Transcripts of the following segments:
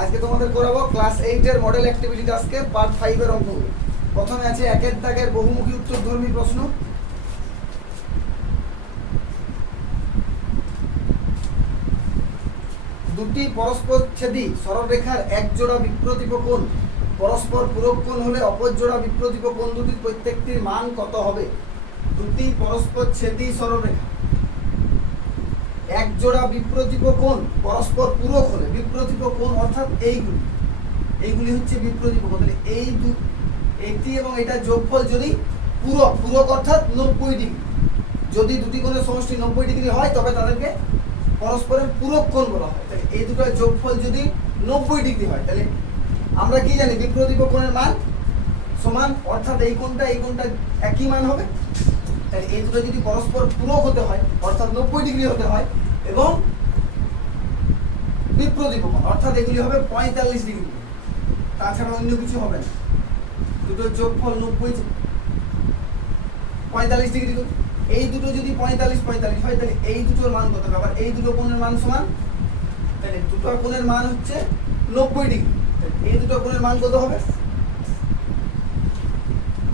আজকে তোমাদের করাবো ক্লাস 8 এর মডেল অ্যাক্টিভিটি টাস্কের পার্ট 5 এর অঙ্ক। প্রথমে আছে একের দাগের বহুমুখী উত্তরধর্মী প্রশ্ন। দুটি পরস্পরচ্ছেদী সরলরেখার এক জোড়া বিপ্রতীপ কোণ পরস্পর পূরক কোণ হলে অপর জোড়া বিপ্রতীপ কোণ দুটির প্রত্যেকটির মান কত হবে? দুটি পরস্পরচ্ছেদী সরলরেখা এক জোড়া বিপ্রতীপ কোণ পরস্পর পূরক হলে, বিপ্রতীপ কোণ অর্থাৎ এইগুলি হচ্ছে বিপ্রতীপ কোণ। তাহলে এটি এবং এটা যোগফল যদি পূরক অর্থাৎ 90 ডিগ্রি, যদি দুটি কোণের সমষ্টি 90 ডিগ্রি হয় তবে তাদেরকে পরস্পরের পূরক কোণ বলা হয়। তাহলে এই দুটোর যোগফল যদি 90 ডিগ্রি হয় তাহলে আমরা কি জানি বিপ্রতীপ কোণের মান সমান, অর্থাৎ এই কোণটা একই মান হবে। তাহলে এই দুটো যদি পরস্পর পূরক হতে হয় অর্থাৎ 90 ডিগ্রি হতে হয় এবং বিপ্রতীপ কোণ অর্থাৎ এগুলি হবে 45 ডিগ্রি, তাছাড়া অন্য কিছু হবে না। দুটোর যোগফল 45 ডিগ্রি। এই দুটো যদি 45 হয় তাহলে এই দুটোর মান কত হবে? আবার এই দুটো কোণের মান সমান, তাহলে দুটো কোণের মান হচ্ছে 90 ডিগ্রি। এই দুটো কোণের মান কত হবে?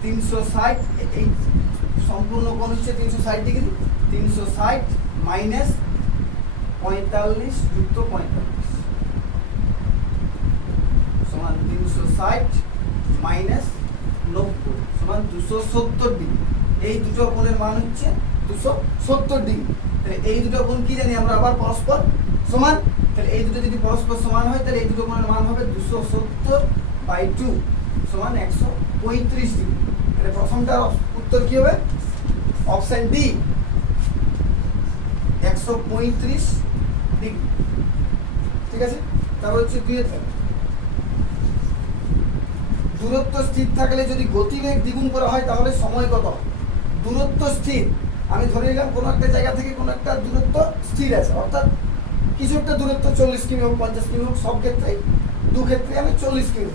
360। এই সম্পূর্ণ কোণ হচ্ছে 360 ডিগ্রি। 360 মাইনাস 45 যুক্ত 45 সমান 360 মাইনাস 90 সমান 270 ডিগ্রি। এই দুটো কোণের মান হচ্ছে 270 ডিগ্রি। তাহলে এই দুটো কোণ কি জানি আমরা আবার পরস্পর সমান। তাহলে এই দুটো যদি পরস্পর সমান হয় তাহলে এই দুটো কোণের মান হবে 270/2 সমান 135 ডিগ্রি। তাহলে প্রথমটার উত্তর কি হবে? Option D 135 degree. ঠিক আছে, তারপর হচ্ছে 2 এর দূরত্ব স্থির থাকলে যদি গতিবেগ দ্বিগুণ করা হয় তাহলে সময় কত? দূরত্ব স্থির, আমি ধরে নিলাম কোনো একটা জায়গা থেকে কোনো একটা দূরত্ব স্থির আছে, অর্থাৎ কিছু একটা দূরত্ব 40 কিমি হোক 50 কিমি হোক, সব ক্ষেত্রেই দু ক্ষেত্রে আমি 40 কিমি।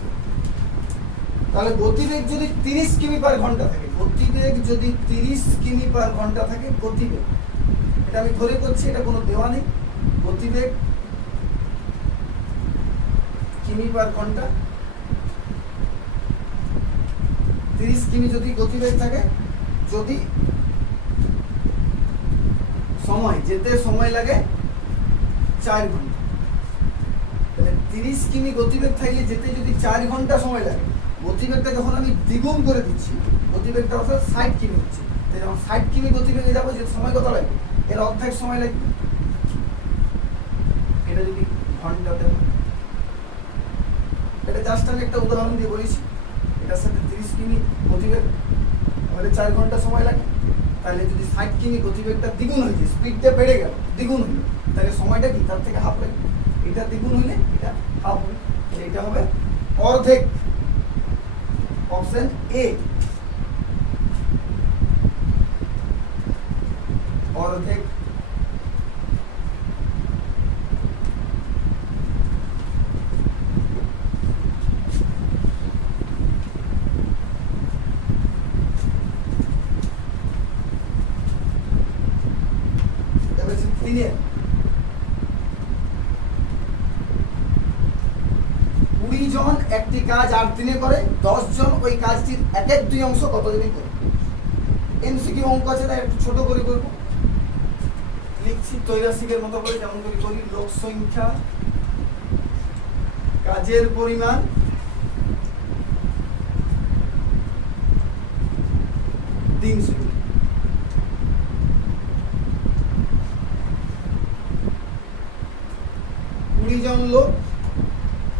তাহলে গতিবেগ যদি 30 কিমি পার ঘন্টা থাকে, গতিবেগ যদি 30 কিমি পার ঘন্টা থাকে, গতিবেগ এটা আমি ধরে করছি, এটা কোনো দেওয়া নেই। গতিবেগ কিমি পার ঘন্টা 30 কিমি যদি গতিবেগ থাকে, যদি সময় যেতে সময় লাগে 4 ঘন্টা, তাহলে 30 কিমি গতিবেগ থাকলে যেতে যদি 4 ঘন্টা সময় লাগে, গতিবেগটা যখন আমি দ্বিগুণ করে দিচ্ছি, গতিবেগটা অর্থাৎ 60 কিমি হচ্ছে, তাই যখন 60 কিমি গতিবেগে যাবো যে সময় কত লাগে? এর অর্ধেক সময় লাগবে। এটা যদি ঘন্টাতে, এটা জাস্ট আমি একটা উদাহরণ দিয়ে বলেছি, এটার সাথে 30 কিমি গতিবেগ তাহলে 4 ঘন্টা সময় লাগে। তাহলে যদি 60 কিমি গতিবেগটা দ্বিগুণ হয়েছে, স্পিডটা বেড়ে গেল, দ্বিগুণ হইল, তাহলে সময়টা কি তার থেকে হাফ লাগবে। এটা দ্বিগুণ হইলে এটা হাফ হবে, এটা হবে অর্ধেক। অপশন এ অর্ধেক। দিনে 20 জন একটি কাজ 8 দিনে করে, 10 জন ওই কাজটির 1/2 অংশ কত দিনে করে? এমসিকিউ অঙ্ক আছে, তাই একটু ছোট করে করব। লিখছি ত্রৈরাসিকের মতো করে, যেমন করে করি। লোক সংখ্যা, কাজের পরিমাণ, দিন সংখ্যা। 20 জন লোক,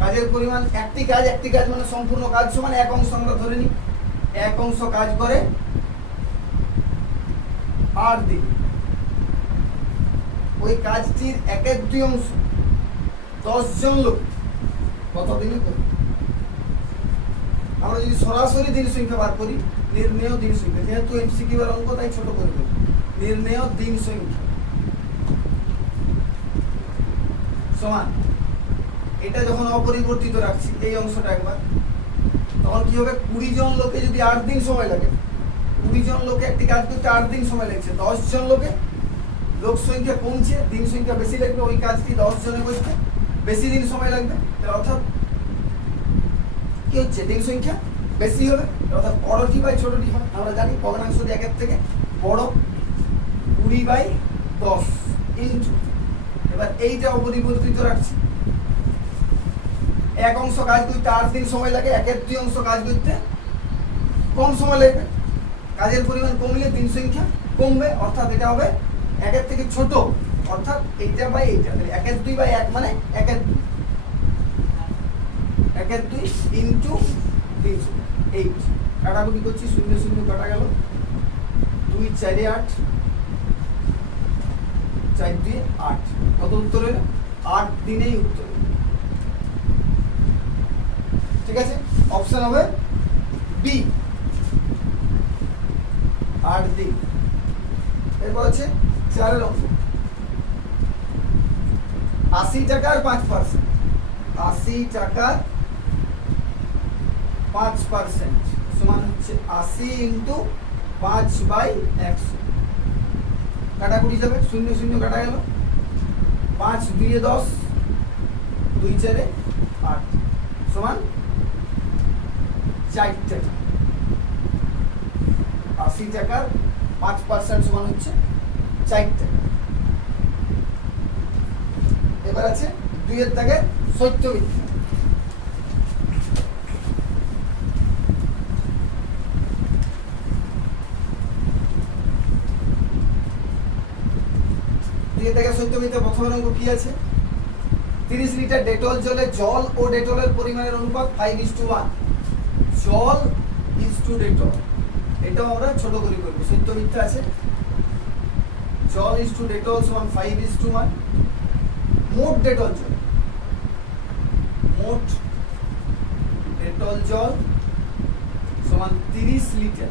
কাজের পরিমাণ, একটি কাজ মানে সম্পূর্ণ কাজ সমান 1 অংশ আমরা ধরে নিই, 1 অংশ কাজ করে 8 দিন। ওই কাজটির 1/2 অংশ 10 জন লোক কত দিনে করে? আমরা যদি সরাসরি দিন সংখ্যা বার করি, নির্ণেয় দিন সংখ্যা, যেহেতু এমসিকিউ এর অঙ্ক তাই ছোট করে দেব। নির্ণেয় দিন সংখ্যা সমান, এটা যখন অপরিবর্তিত রাখছি এই অংশটা একবার, তখন কি হবে? 20 জন লোকে যদি 8 দিন সময় লাগে, 20 জন লোকে একটি কাজ করতে 8 দিন সময় লাগছে, 10 জন লোকে লোক সংখ্যা কমছে, দিন সংখ্যা বেশি লাগবে, ওই কাজটি 10 জনে করতে বেশি দিন সময় লাগবে, তাহলে অর্থাৎ কি হচ্ছে দিন সংখ্যা বেশি হবে, অর্থাৎ বড়টি বাই ছোটটি হয়। আমরা জানি ভগ্নাংশ দিয়ে একের থেকে বড় 20/10 ইন্টু, এবার এইটা অপরিবর্তিত রাখছি। এক অংশ কাজ করতে 8 দিন সময় লাগে, একের 2 অংশ কাজ করতে কম সময় লাগবে। কাজের পরিমাণ কমলে দিন সংখ্যা কমবে, অর্থাৎ এটা হবে একের থেকে ছোট, অর্থাৎ এইটা বাই এইটা, তাহলে একের 2 বাই 1 মানে একের 2, একের 2 ইন্টু 308। কাটাকুটি করছি, 0 0 কাটা গেল, 2 4 8, 4 2 8, কত উত্তর হলো? 8 দিনেই উত্তর। ঠিক আছে, অপশন হবে বি, 8 দিন। এরপর আছে 4 অঙ্ক, 80 টাকার 5%, 80 টাকার 5% সমান হচ্ছে 80 ইন্টু 5/100। কাটাকুটি যাবে, 0 0 কাটা গেল, 5 2 10, 2 4 8 সমান 4 টাকা। 80 টাকার 5% সমান হচ্ছে 4 টাকা। এবার আছে 2 এর দাগে সত্য মিথ্যা। সত্য মিথ্যা প্রথমের অঙ্ক কি আছে? 30 লিটার ডেটল জলে জল ও ডেটলের পরিমাণের অনুপাত 5:1। জল ইজ টু ডেটল, এটাও আমরা ছোট করে করব। সত্য মিথ্যা আছে, জল ইজ টু ডেটল সমান 5:1। মোট ডেটল জল, মোট ডেটল জল সমান 30 লিটার।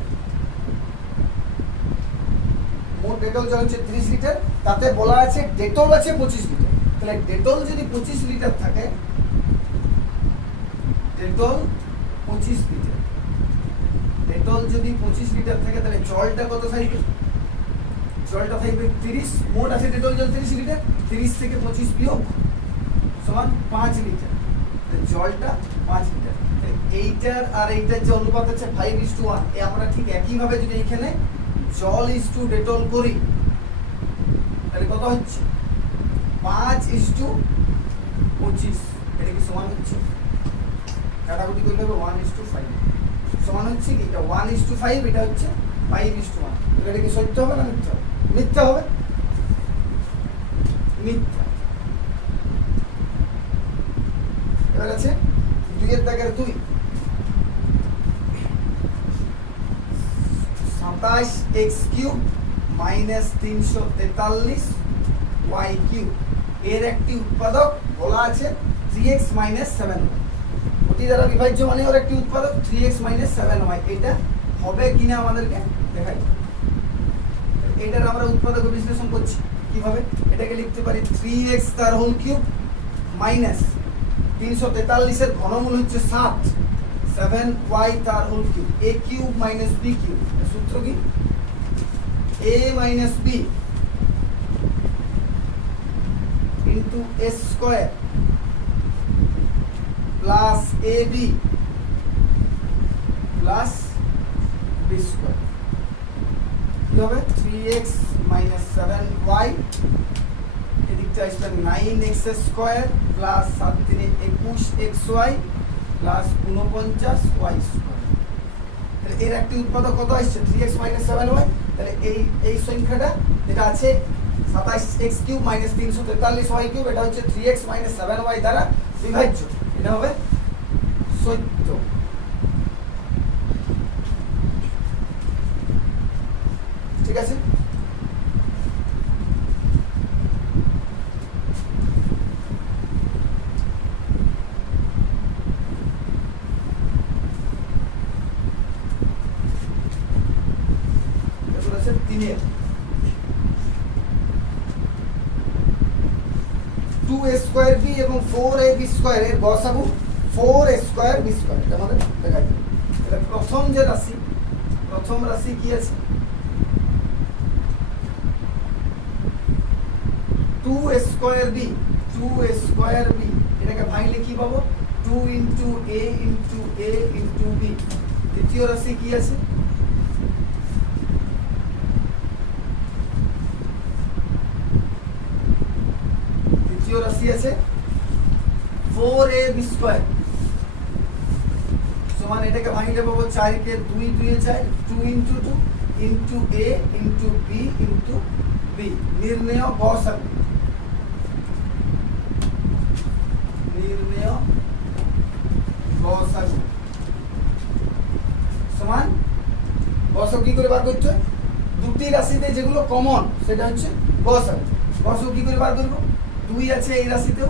মোট ডেটল জল হচ্ছে 30 লিটার, তাতে বলা আছে ডেটল আছে 25 লিটার। তাহলে ডেটল যদি 25 লিটার থাকে, ডেটল 25 লিটার, ডেটল যদি 25 লিটার থাকে, তাহলে জলটা কত থাকবে? জলটা থাকবে 30। মোট আছে ডেটল জল 30 লিটার, 30 থেকে 25 বিয়োগ সমান 5 লিটার, জলটা 5 লিটার। এইটার আর এইটার যে অনুপাত আছে 5:1, এ আমরা ঠিক একইভাবে যদি এখানে জল ইজ টু ডেটল করি, তাহলে কত হচ্ছে? 5:25। এটা কি সমান হচ্ছে? কাটাকুটি করলে হবে 1:5 সমান হচ্ছে কি? এটা 1:5, এটা হচ্ছে 5:1। এটা কি সত্য হবে না মিথ্যা? মিথ্যা হবে, মিথ্যা। এবার আছে 2 এর দাগের 2, 27x³ - 343y³ এর একটি উৎপাদক বলা আছে 3x - 7y। প্রতি দ্বারা বিভাজ্য মানে ওর একটি উৎপাদক 3x - 7y। এটা হবে কিনা আমাদেরকে দেখাই। এটার আমরা উৎপাদক বিশ্লেষণ করছি কিভাবে? এটাকে লিখতে পারি 3x তার হোল কিউব মাইনাস 343 এর ঘনমূল হচ্ছে 7, 7y তার whole cube, a cube minus b cube. সূত্র কি? a মাইনাস b into a square plus ab plus b square. কি হবে? 3x মাইনাস 7y, এদিকটা আসবে 9x square plus 7 3 21xy plus 49y square. তাহলে এর একটি উৎপাদক কত আসছে? 3x - 7y। তাহলে এই সংখ্যাটা যেটা আছে 27x³ - 343y³, এটা হচ্ছে 3x - 7y দ্বারা বিভাজ্য। এটা হবে সত্য। ঠিক আছে, তিনের 2a² b এবং 4ab² এর গসাগু 4a² b²। এটা আমাদের দেখা যাবে। এটা প্রথম যে রাশি, প্রথম রাশি কি আছে? 2a² b, 2a² b এটাকে ভাঙলে কি পাবো 2 ইন্টু এ ইন্টু এ ইন্টু বি। তৃতীয় রাশি কি আছে তৃতীয় রাশি আছে 4ab স্কয়ার সমান এটাকে ভাঙলে পাবো 4 কে 2 2 এ 4 2 ইন্টু 2 ইন্টু এ ইন্টু বি ইন্টু বি। নির্ণয় গসাগু সমান গসাগু কি করে বার করতে হয় দুটি রাশিতে যেগুলো কমন সেটা হচ্ছে গসাগু। গসাগু কি করে বার করব 2 আছে এই রাশিতেও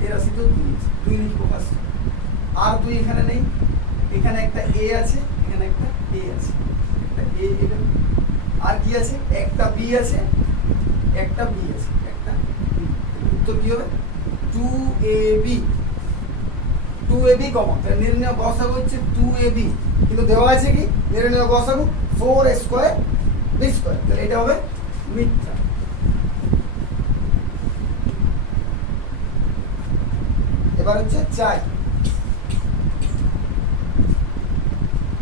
2 আছে 2 লিখবো ফার্স্ট আর 2 এখানে নেই এখানে একটা এ আছে এখানে একটা এ আছে একটা এ এটা আর কি আছে একটা বি আছে একটা বি আছে একটা বি। উত্তর কি হবে 2ab 2ab কমন তাহলে নির্ণয় গসাগু হচ্ছে 2ab কিন্তু দেওয়া আছে কি নির্ণয় গসাগু 4a স্কয়ার b স্কয়ার তাহলে এটা হবে মিথ্যা। এবার হচ্ছে 4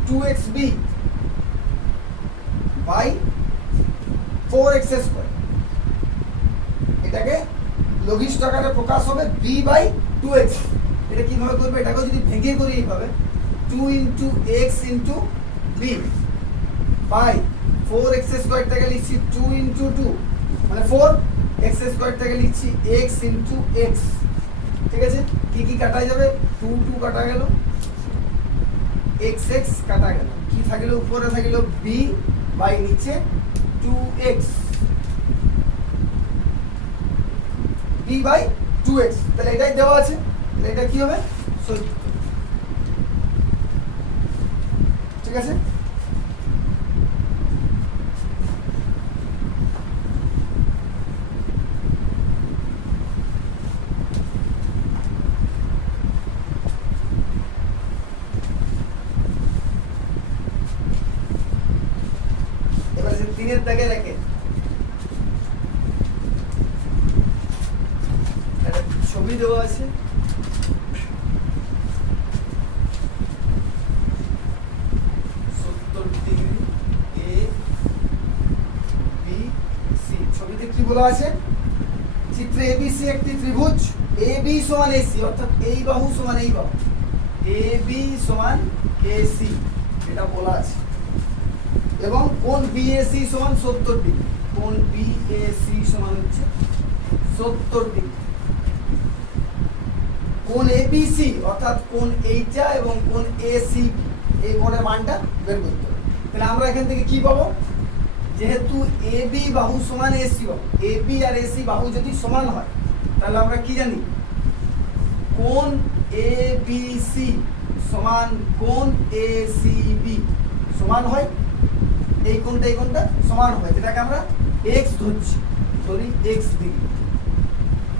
2xb বাই 4x স্কয়ার এটাকে লঘিষ্ঠ আকারে প্রকাশ হবে b বাই 2x। এটা কিভাবে করবে এটাকে যদি ভেঙে করি এইভাবে 2 into x into b by 4x স্কয়ারটাকে লিখছি 2 ইন্টু 2 মানে 4x স্কয়ারটাকে লিখছি x ইন্টু x। ঠিক আছে কি কি কাটা যাবে 2 2 কাটা গেল x x কাটা গেল কি থাকলো উপরে থাকলো b বাই নিচে 2x b বাই 2x তাহলে এটাই দেওয়া আছে তাহলে এটা কি হবে সঠিক। ঠিক আছে এবার যে 3 এর দাগে রাখে একটা ছবি দেওয়া আছে বলা আছে চিত্রে এবিসি একটি ত্রিভুজ এবি সমান এসি অর্থাৎ এই বাহু সমান এই বাহু এবি সমান এসি এটা বলা আছে এবং কোণ বিএসি সমান 70 ডিগ্রি কোণ বিএসি সমান হচ্ছে 70 ডিগ্রি। কোণ এবিসি অর্থাৎ কোণ এইটা এবং কোণ এসিবি এই কোণের মানটা বের করতে হবে। তাহলে আমরা এখান থেকে কি পাবো যেহেতু এবি বাহু সমান এসি বাহু এবি আর এসি বাহু যদি সমান হয় তাহলে আমরা কি জানি কোণ এবিসি সমান কোণ এসিবি সমান হয় এই কোণটা সমান হয় যেটাকে আমরা এক্স ধরছি ধরি এক্স ডিগ্রি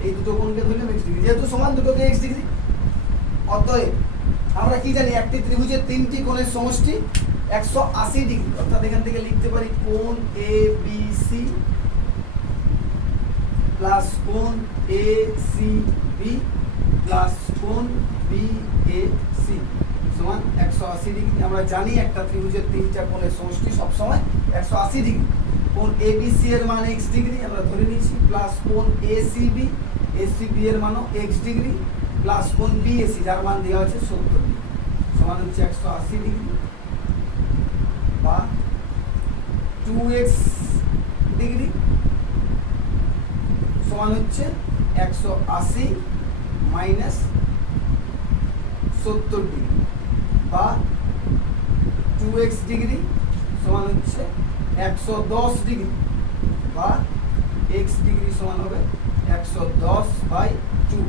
এই দুটো কোণকে ধরলাম এক্স ডিগ্রি যেহেতু সমান দুটোকে এক্স ডিগ্রি অতএব আমরা কি জানি একটি ত্রিভুজের তিনটি কোণের সমষ্টি 180 ডিগ্রি অর্থাৎ এখান থেকে লিখতে পারি কোণ এবিসি প্লাস কোণ এসিবি প্লাস কোণ বিএসি সমান 180 ডিগ্রি। আমরা জানি একটা ত্রিভুজের তিনটা কোণের সমষ্টি সবসময় 180 ডিগ্রি। কোণ এবিসি এর মান x ডিগ্রি আমরা ধরে নিয়েছি প্লাস কোণ এসিবি এর মানও x ডিগ্রি প্লাস কোণ বিএসি যার মান দেওয়া আছে 70 ডিগ্রি সমান হচ্ছে 180 ডিগ্রি বা 2x ডিগ্রি সমান হচ্ছে 180 মাইনাস 70 ডিগ্রি বা 2x ডিগ্রি সমান হচ্ছে 110 ডিগ্রি বা x ডিগ্রি সমান হবে 110 বাই 2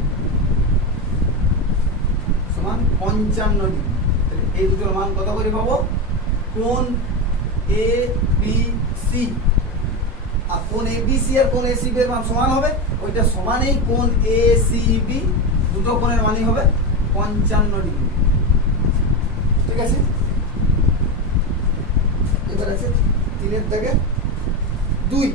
সমান 55 ডিগ্রি। তাহলে এই দুটোর মান কত করে পাবো কোণ এ বি সি আর কোণ এবিসি আর কোণ এসিবি এর মান সমান হবে ওইটা সমানেই কোণ এসিবি দুটো কোণের মানই হবে 55 ডিগ্রি। ঠিক আছে এবার আছে 3 এর দাগে 2 2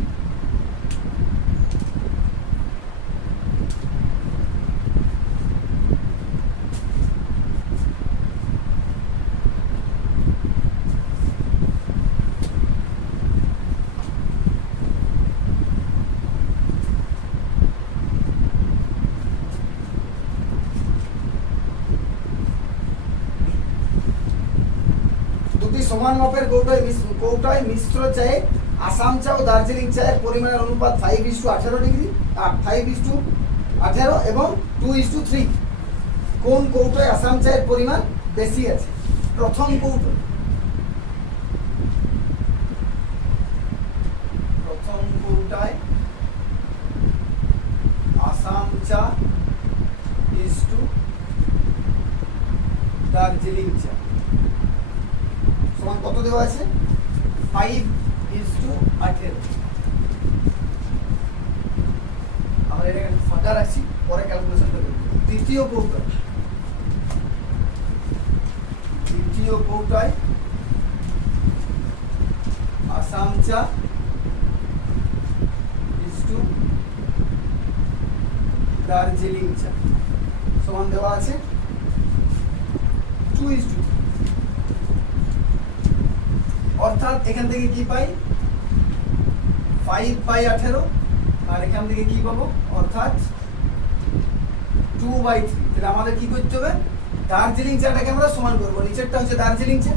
সমান মাপের কৌটায় মিশ্র চায়ে আসাম চা ও দার্জিলিং চায়ের পরিমাণের অনুপাত 5:18 ডিগ্রি 5:18 এবং 2:3। কোন কৌটায় আসাম চায়ের পরিমাণ বেশি আছে? প্রথম কৌটায় আসাম চা ইজটু দার্জিলিং চা সমান কত দেওয়া আছে? 5:18। আমরা এটাকে ফাঁকা রাখছি, পরে ক্যালকুলেশনটা করব। দ্বিতীয় কৌটায় আসাম চা ইজটু দার্জিলিং চা সমান দেওয়া আছে 2:3। অর্থাৎ এখান থেকে কি পাই? 5/18 আর এখান থেকে কি পাবো? অর্থাৎ 2/3। তাহলে আমাদের কি করতে হবে? দার্জিলিং চাটাকে আমরা সমান করবো। নিচেরটা হচ্ছে দার্জিলিং চা,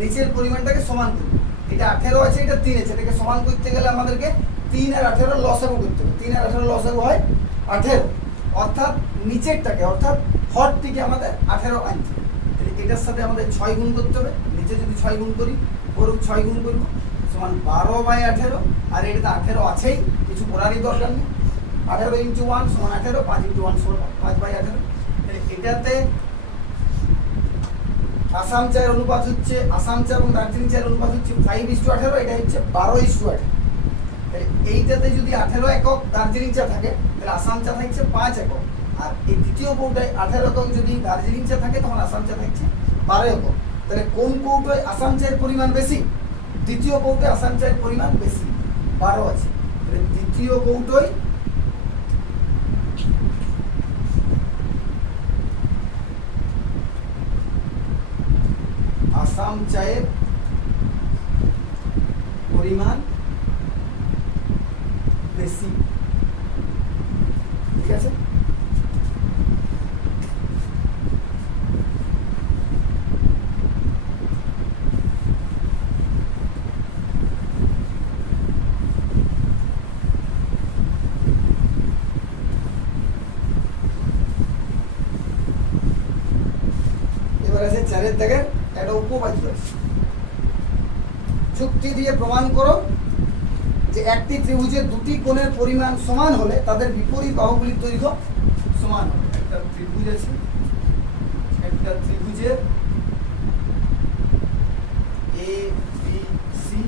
নিচের পরিমাণটাকে সমান করবো। এটা 18 আছে, এটা 3 আছে, এটাকে সমান করতে গেলে আমাদেরকে 3 আর 18 লসাগু করতে হবে। 3 আর 18 লসাগু হয় 18। অর্থাৎ নিচেরটাকে অর্থাৎ হরটিকে আমাদের 18 আনতে হবে। তাহলে এটার সাথে আমাদের 6 গুণ করতে হবে। নিচে যদি 6 গুণ করি, ওরও 6 গুণ করবো সমান 12/18। আর এটাতে 18 আছেই, কিছু করারই দরকার নেই। 18 × 1 সমান 18, 5 × 1 সমান 5/18। তাহলে এটাতে আসাম চায়ের অনুপাত হচ্ছে, আসাম চা এবং দার্জিলিং চায়ের অনুপাত হচ্ছে 5:18, এটা হচ্ছে 12:18। এইটাতে যদি 18 একক দার্জিলিং চা থাকে, তাহলে আসাম চা থাকছে 5 একক। আর এই দ্বিতীয় কৌটায় 18 একক যদি দার্জিলিং চা থাকে, তখন আসাম চা থাকছে 12 একক। তাহলে কোন কৌটায় আসাম চায়ের পরিমাণ বেশি? দ্বিতীয় কৌটায় আসাম চায়ের পরিমাণ বেশি, 12 আছে। তাহলে দ্বিতীয় কৌটায় আসাম চায়ের পরিমাণ বেশি। ঠিক আছে? এবার আছে 4 দাগের একটা উপপাদ্য আছে। যুক্তি দিয়ে প্রমাণ করো যে একটি ত্রিভুজের দুটি কোণের পরিমাণ সমান হলে তাদের বিপরীত বাহুগুলির দৈর্ঘ্য সমান হবে। একটা ত্রিভুজ আছে, একটা ত্রিভুজের এ বি সি,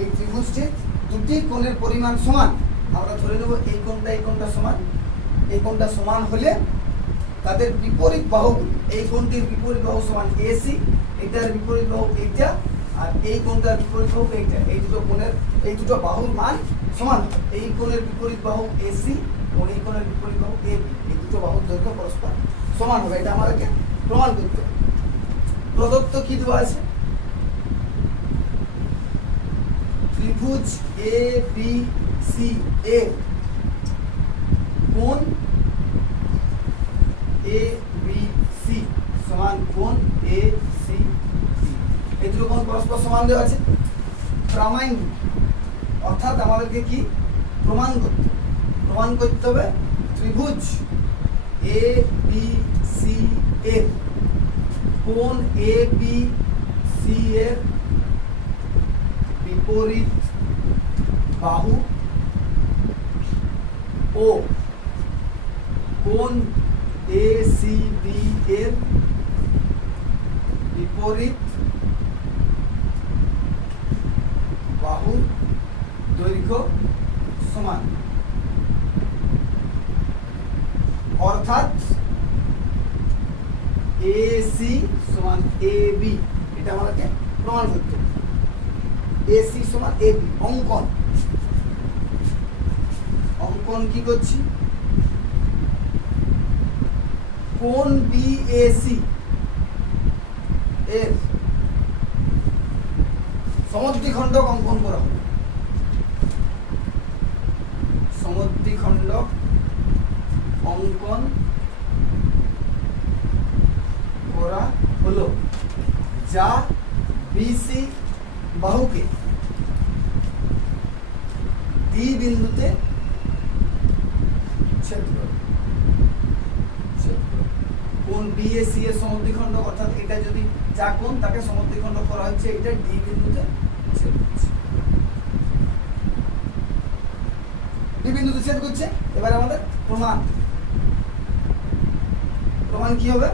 এই ত্রিভুজটির দুটি কোণের পরিমাণ সমান। আমরা ধরে নেব এই কোণটা সমান। এই কোণটা সমান হলে তাদের বিপরীত বাহুগুলি, এই কোণটির বিপরীত বাহু সমান এসি, এটার বিপরীত বাহু এইটা, আর এই কোণটার বিপরীত বাহু এইটা। এই দুটো বাহুর মান সমান হবে। এই কোণের বিপরীত বাহু এসি এবং এই কোণের বিপরীত বাহু এবি, এই দুটো বাহুর দৈর্ঘ্য পরস্পর সমান হবে। এটা আমাদেরকে প্রমাণ করতে হবে। প্রদত্ত কি দেওয়া আছে? ত্রিভুজ এ বি সি এর কোণ এ বি সি সমান কোণ এ সি বি। এই দুটো কোণ পরস্পর সমান দেওয়া আছে। প্রামাণ্য অর্থাৎ আমাদেরকে কি প্রমাণ করতে হবে? ত্রিভুজ এ বি সি এর কোণ এ বি সি এর বিপরীত বাহু ও কোণ এ সি বি এর বিপরীত বাহুর দৈর্ঘ্য সমান। অর্থাৎ এ সি সমান এ বি, এটা আমাদেরকে প্রমাণ করতে হবে। এ সি সমান এ বি। অঙ্কন কি করছি? কোণ বিএসি এর সমদ্বিখণ্ডক অঙ্কন করা হবে। সমদ্বিখণ্ডক অঙ্কন করা হলো, যা বিসি বাহুকে ডি বিন্দুতে ছেদ করে। কোন বিএসি এর সমদ্বিখণ্ড, অর্থাৎ এটা যদি যা কোণ তাকে সমদ্বিখণ্ড করা হচ্ছে, এটা ডি বিন্দুতে ছেদ করছে, ডি বিন্দুতে ছেদ করছে। এবার আমাদের প্রমাণ কি হবে?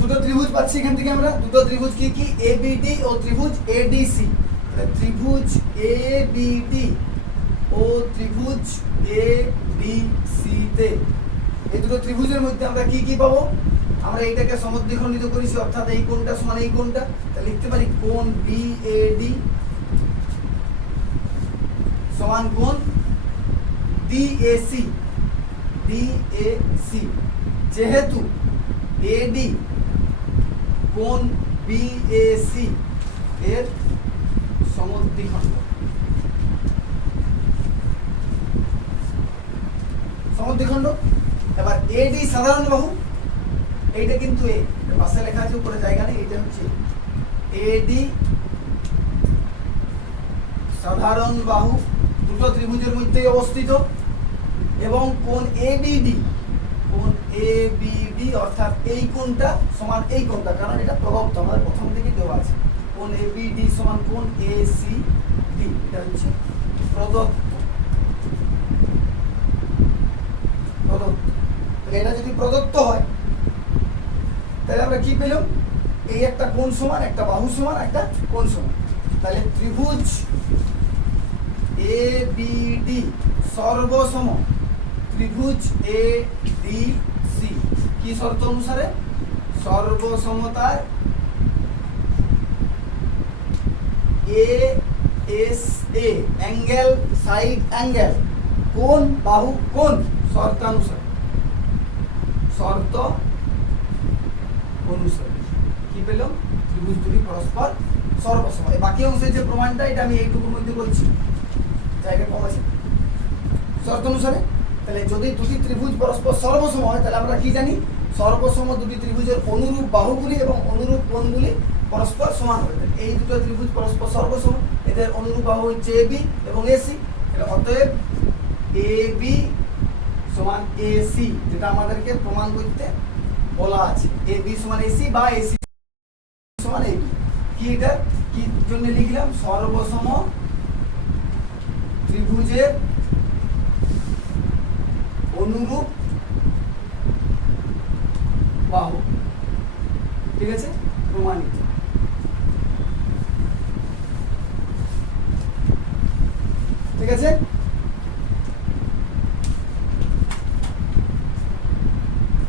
দুটো ত্রিভুজ পাচ্ছি এখান থেকে আমরা, দুটো ত্রিভুজ কি কি, এবিডি ও ত্রিভুজ এডিসি। ত্রিভুজ এবিডি ও ত্রিভুজ এডিসি তে এই দুটো ত্রিভুজের মধ্যে আমরা কি কি পাবো? আমরা এইটাকে সমদ্বিখণ্ডিত করেছি, অর্থাৎ এই কোণটা সমান এই কোণটা, তাহলে লিখতে পারি কোণ বিএডি সমান কোণ ডিএসি। যেহেতু এডি কোণ বিএসি এর সমদ্বিখণ্ড, এবার এডি সাধারণ বাহু, এইটা কিন্তু এ পাশে লেখা আছে, উপরে জায়গা নেই, এটা হচ্ছে এডি সাধারণ বাহু, দুটো ত্রিভুজের মধ্যে অবস্থিত, এবং কোণ এবিডি, অর্থাৎ এই কোণটা সমান এই কোণটা, কারণ এটা প্রদত্ত আমাদের প্রথম থেকে দেওয়া আছে। কোণ এবিডি সমান কোণ এসিডি, এটা হচ্ছে প্রদত্ত। এটা যদি প্রদত্ত হয় তাহলে আমরা কি পেলাম? এই একটা কোণ সমান, একটা বাহু সমান, একটা কোণ সমান। তাহলে ত্রিভুজ এবিডি সর্বসম ত্রিভুজ এডিসি কি শর্ত অনুসারে? সর্বসমতার এএসএ অ্যাঙ্গেল, সাইড অ্যাঙ্গেল, কোণ বাহু কোণ শর্তানুসারে, কি পেলাম? ত্রিভুজ দুটি পরস্পর সর্বসম। এই বাকি অংশের যে প্রমাণটা, এটা আমি এইটুকুর মধ্যে বলছি, জায়গা কম আছে। শর্ত অনুসারে তাহলে যদি দুটি ত্রিভুজ পরস্পর সর্বসম হয়, তাহলে আমরা কি জানি? সর্বসম দুটি ত্রিভুজের অনুরূপ বাহুগুলি এবং অনুরূপ কোণগুলি পরস্পর সমান হবে। এই দুটো ত্রিভুজ পরস্পর সর্বসম, এদের অনুরূপ বাহু হচ্ছে এবি এবং এসি। অতএব এবি সমান এসি, যেটা আমাদেরকে প্রমাণ করতে বলা আছে, এবি সমান এসি বা এসি সমান এবি। কি এটা কি জন্য লিখলাম? সর্বসম ত্রিভুজের অনুরূপ বাহু, ঠিক আছে, প্রমাণিত। ঠিক আছে।